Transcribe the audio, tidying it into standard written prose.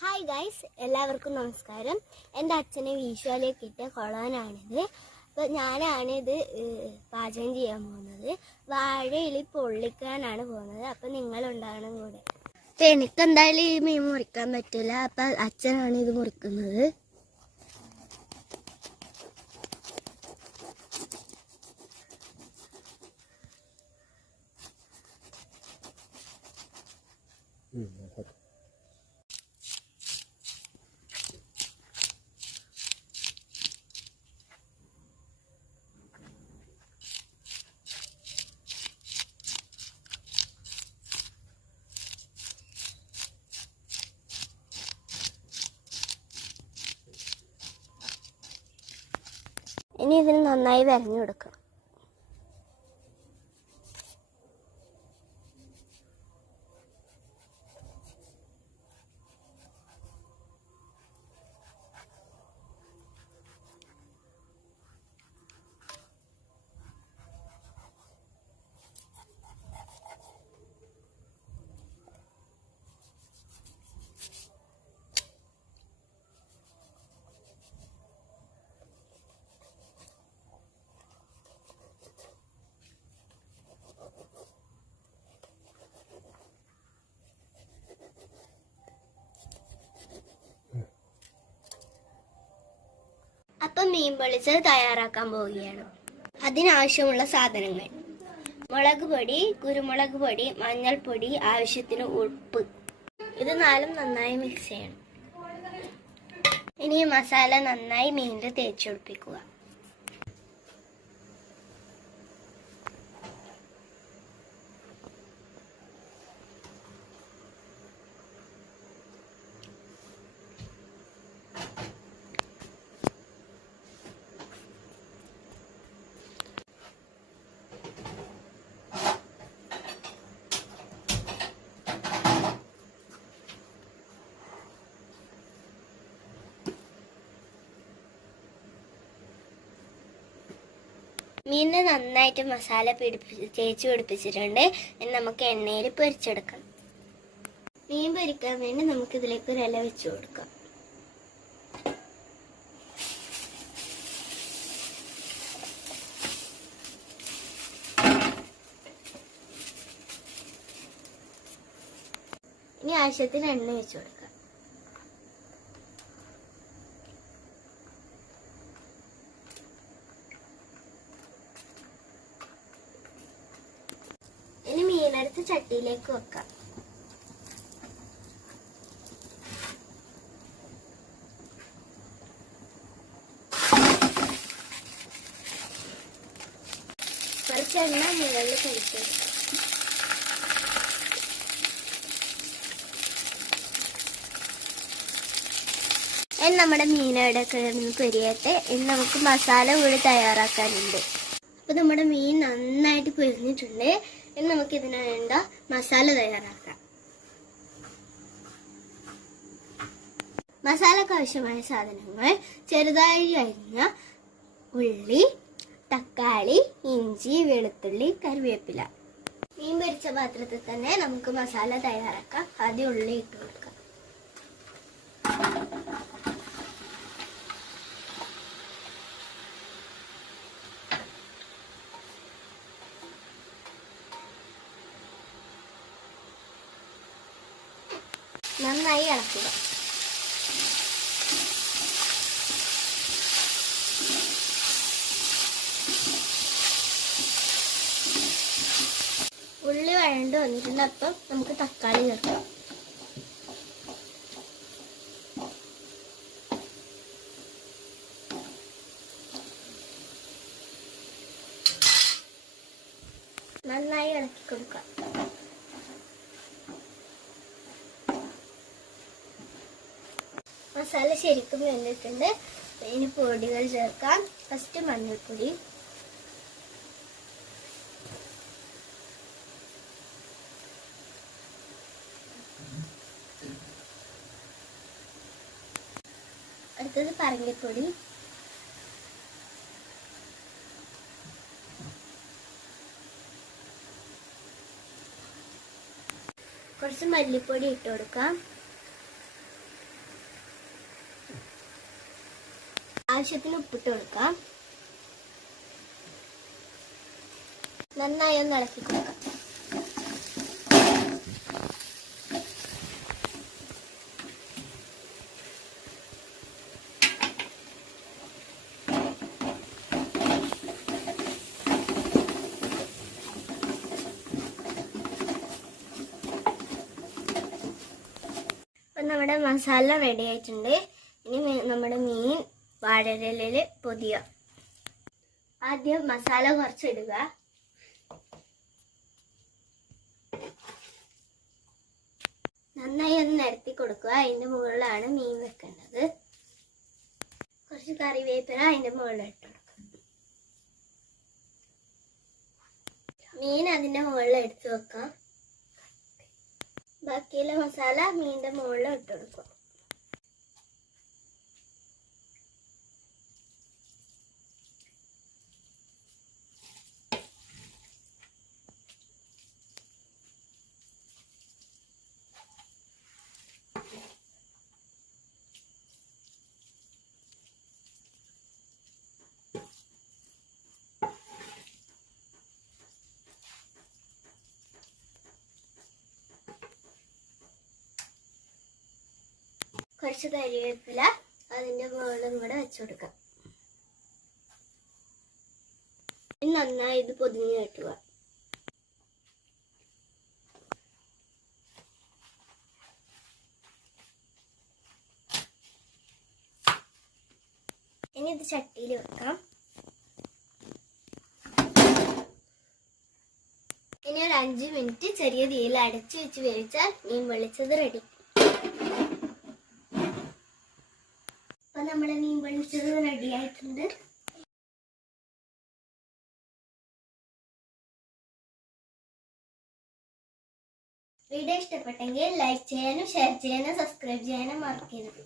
Hi guys, എല്ലാവർക്കും നമസ്കാരം. എൻ്റെ അച്ഛനെ വീശുവാലേക്ക് ഇട്ട കൊളാനാണിത്. അപ്പോൾ ഞാനാണിത് പാചകം ചെയ്യാൻ പോകുന്നത്. വാഴയില പൊള്ളിക്കാനാണ് പോകുന്നത്. അപ്പം നിങ്ങളുണ്ടാകണം കൂടെ. അപ്പം എനിക്കെന്തായാലും ഈ മീൻ മുറിക്കാൻ പറ്റില്ല. അപ്പം അച്ഛനാണ് ഇത് മുറിക്കുന്നത്. ഇനി ഇതിന് നന്നായി വരഞ്ഞു കൊടുക്കണം. അപ്പം മീൻ പൊള്ളിച്ചത് തയ്യാറാക്കാൻ പോവുകയാണ്. അതിനാവശ്യമുള്ള സാധനങ്ങൾ: മുളക് പൊടി, കുരുമുളക് പൊടി, മഞ്ഞൾപ്പൊടി, ആവശ്യത്തിന് ഉപ്പ്. ഇത് നാലും നന്നായി മിക്സ് ചെയ്യണം. ഇനി മസാല നന്നായി മീനിൽ തേച്ചൊടിപ്പിക്കുക. മീനിന് നന്നായിട്ട് മസാല തേച്ച് പിടിപ്പിച്ചിട്ടുണ്ട്. ഇനി നമുക്ക് എണ്ണയിൽ പൊരിച്ചെടുക്കാം. മീൻ പൊരിക്കാൻ വേണ്ടി നമുക്ക് ഇതിലേക്ക് ഒരു ഇല വെച്ച് കൊടുക്കാം. ഇനി ആവശ്യത്തിന് എണ്ണ വെച്ച് കൊടുക്കാം. ഇനി മീനെടുത്ത് ചട്ടിയിലേക്ക് വെക്കാം. കുറച്ച് എണ്ണ മുകളിൽ കഴിച്ചെടുക്കാം. ഇനി നമ്മുടെ മീനവിടെ കിടന്ന് പൊരിയട്ടെ. ഇനി നമുക്ക് മസാല കൂടി തയ്യാറാക്കാനുണ്ട്. അപ്പൊ നമ്മുടെ മീൻ നന്നായിട്ട് പൊരിഞ്ഞിട്ടുണ്ട്. ഇനി നമുക്ക് ഇതിന് വേണ്ട മസാല തയ്യാറാക്കാം. മസാലക്ക് ആവശ്യമായ സാധനങ്ങൾ: ചെറുതായി അരിഞ്ഞ ഉള്ളി, തക്കാളി, ഇഞ്ചി, വെളുത്തുള്ളി, കറിവേപ്പില. മീൻ പൊരിച്ച പാത്രത്തിൽ തന്നെ നമുക്ക് മസാല തയ്യാറാക്കാം. ആദ്യം ഉള്ളി ഇട്ട് കൊടുക്കാം. നന്നായി ഇളക്കുക. ഉള്ളി വഴണ്ട് വന്നിട്ടുണ്ട്. അപ്പം നമുക്ക് തക്കാളി ചേർക്കാം. നന്നായി ഇളക്കി കൊടുക്കാം. മസാല ശരിക്കും വെന്തിട്ടുണ്ട്. ഇനി പൊടികൾ ചേർക്കാം. ഫസ്റ്റ് മഞ്ഞൾപ്പൊടി, അടുത്തത് പറങ്കിപ്പൊടി, കുറച്ച് മല്ലിപ്പൊടി ഇട്ട് കൊടുക്കാം. ആവശ്യത്തിന് ഉപ്പിട്ട് കൊടുക്കാം. നന്നായി ഒന്ന് ഇളക്കി കൊടുക്കാം. അപ്പം നമ്മുടെ മസാല റെഡി ആയിട്ടുണ്ട്. ഇനി നമ്മുടെ മീൻ വാഴയിലയിൽ പൊതിയുക. ആദ്യം മസാല കുറച്ചിടുക. നന്നായി ഒന്ന് നിരത്തി കൊടുക്കുക. അതിൻ്റെ മുകളിലാണ് മീൻ വെക്കേണ്ടത്. കുറച്ച് കറിവേപ്പില അതിൻ്റെ മുകളിൽ ഇട്ട് കൊടുക്കുക. മീൻ അതിൻ്റെ മുകളിൽ എടുത്ത് വെക്കാം. ബാക്കിയുള്ള മസാല മീനിൻ്റെ മുകളിൽ ഇട്ട് കൊടുക്കുക. കുറച്ച് കരിവേപ്പില അതിൻ്റെ മുകളിലും കൂടെ വെച്ച് കൊടുക്കാം. നന്നായി ഇത് പൊതിഞ്ഞ് കെട്ടുക. ഇനി ഇത് ചട്ടിയിൽ വെക്കാം. ഇനി ഒരു 5 മിനിറ്റ് ചെറിയ തീയിൽ അടച്ചു വെച്ച് വേവിച്ചാൽ മീൻ പൊള്ളിച്ചത് റെഡി. അപ്പൊ നമ്മുടെ മീൻ പൊള്ളിച്ചത് റെഡി ആയിട്ടുണ്ട്. വീഡിയോ ഇഷ്ടപ്പെട്ടെങ്കിൽ ലൈക്ക് ചെയ്യാനും ഷെയർ ചെയ്യാനും സബ്സ്ക്രൈബ് ചെയ്യാനും മറക്കരുത്.